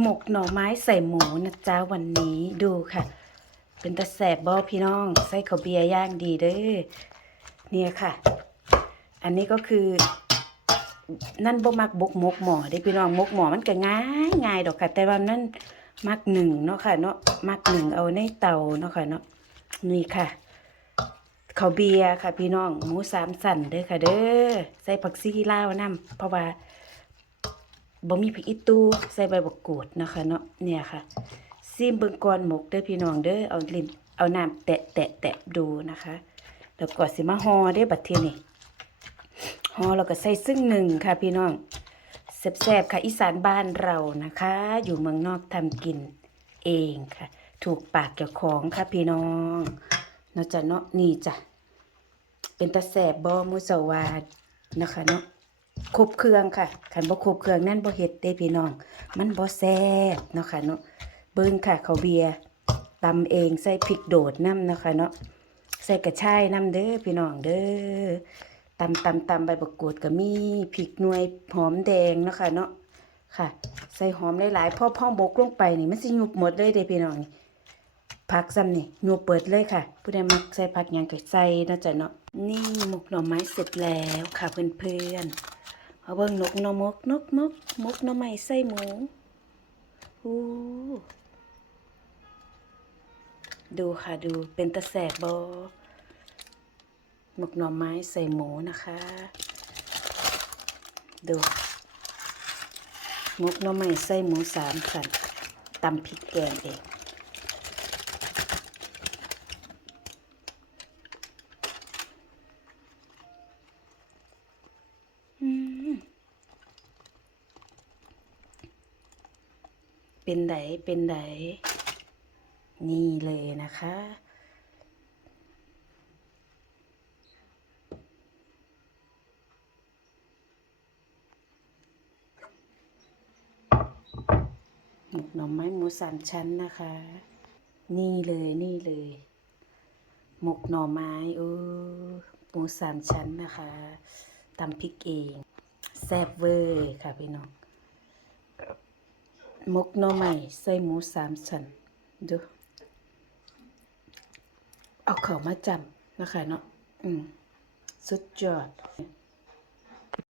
หมกหน่อไม้ใส่หมูนะจ๊ะวันนี้ดูค่ะ เป็นตะแสบบอพี่น้องใส่ข้าวเบียร์ย่างดีเด้อเนี่ยค่ะ อันนี้ก็คือ นั่นบ่มักบกมกหมอได้พี่น้องมกหมอมันก็ง่ายง่ายดอกค่ะ แต่ว่านั่นมักหนึ่งเนาะค่ะเนาะมักหนึ่งเอาในเตาเนาะค่ะเนาะนี่ค่ะข้าวเบียร์ค่ะ พี่น้องหมูสามสันเด้อค่ะ เด้อใส่ผักซีลาวนํเพราะว่า บ่มีพริกอีตูใส่ใบบักกูดนะคะเนาะเนี่ยค่ะซิมเบิงกอนหมกเด้อพี่น้องเด้อเอาลิ้นเอาน้ำแตะแตะแตะดูนะคะแล้วก็สิมาห่อเด้อบัดเทียนี่ห่อแล้วก็ใส่ซึ่งหนึ่งค่ะพี่น้องแซ่บๆค่ะอีสานบ้านเรานะคะ อยู่เมืองนอกทำกินเองค่ะ ถูกปากเจ้าของค่ะพี่น้องเนาะจ้ะเนาะนี่จ้ะเป็นตาแสบบ่มุสวาดนะคะเนาะ ครบเครื่องค่ะขันบ่ครบเครื่องนั่นบ่เฮ็ดได้พี่น้อง มันบ่แซ่บเนาะค่ะเนาะเบิ่งค่ะเขาเบียร์ตำเองใส่พริกโดดน้ำเนาะค่ะเนาะใส่กระชายน้ำเด้อพี่น้องเด้อตำตำตำใบบักกูดก็มีพริกหน่วยหอมแดงเนาะค่ะเนาะค่ะ ใส่หอมหลายๆพอพ่อบกลงไปนี่มันสิยุบหมดเลยเด้พี่น้องนี่ผักซ้ำนี่ยุบเปิดเลยค่ะ ผู้ใดมักใส่ผักยังก็ใส่นาะจ้ะเนาะนี่หมกหน่อไม้เสร็จแล้วค่ะเพื่อนๆ เอาเบิ่งนกนอมกนกนกมกนอไม้ใส่หมูอู้ดูค่ะดูเป็นตะแสบบอหมกหน่อไม้ใส่หมูนะคะ ดูหมกหน่อไม้ใส่หมูสามสันตำพริกแกงเองอืม เป็นไดเป็นไดนี่เลยนะคะ หมกหน่อไม้หมูสามชั้นนะคะ นี่เลยนี่เลย หมกหน่อไม้เออหมูสามชั้นนะคะตำพริกเอง แซ่บเวอร์ค่ะพี่น้อง มกหน่อไม้ใส่หมูสามชั้นดู เอาเขามาจำนะคะเนาะอืมสุดยอด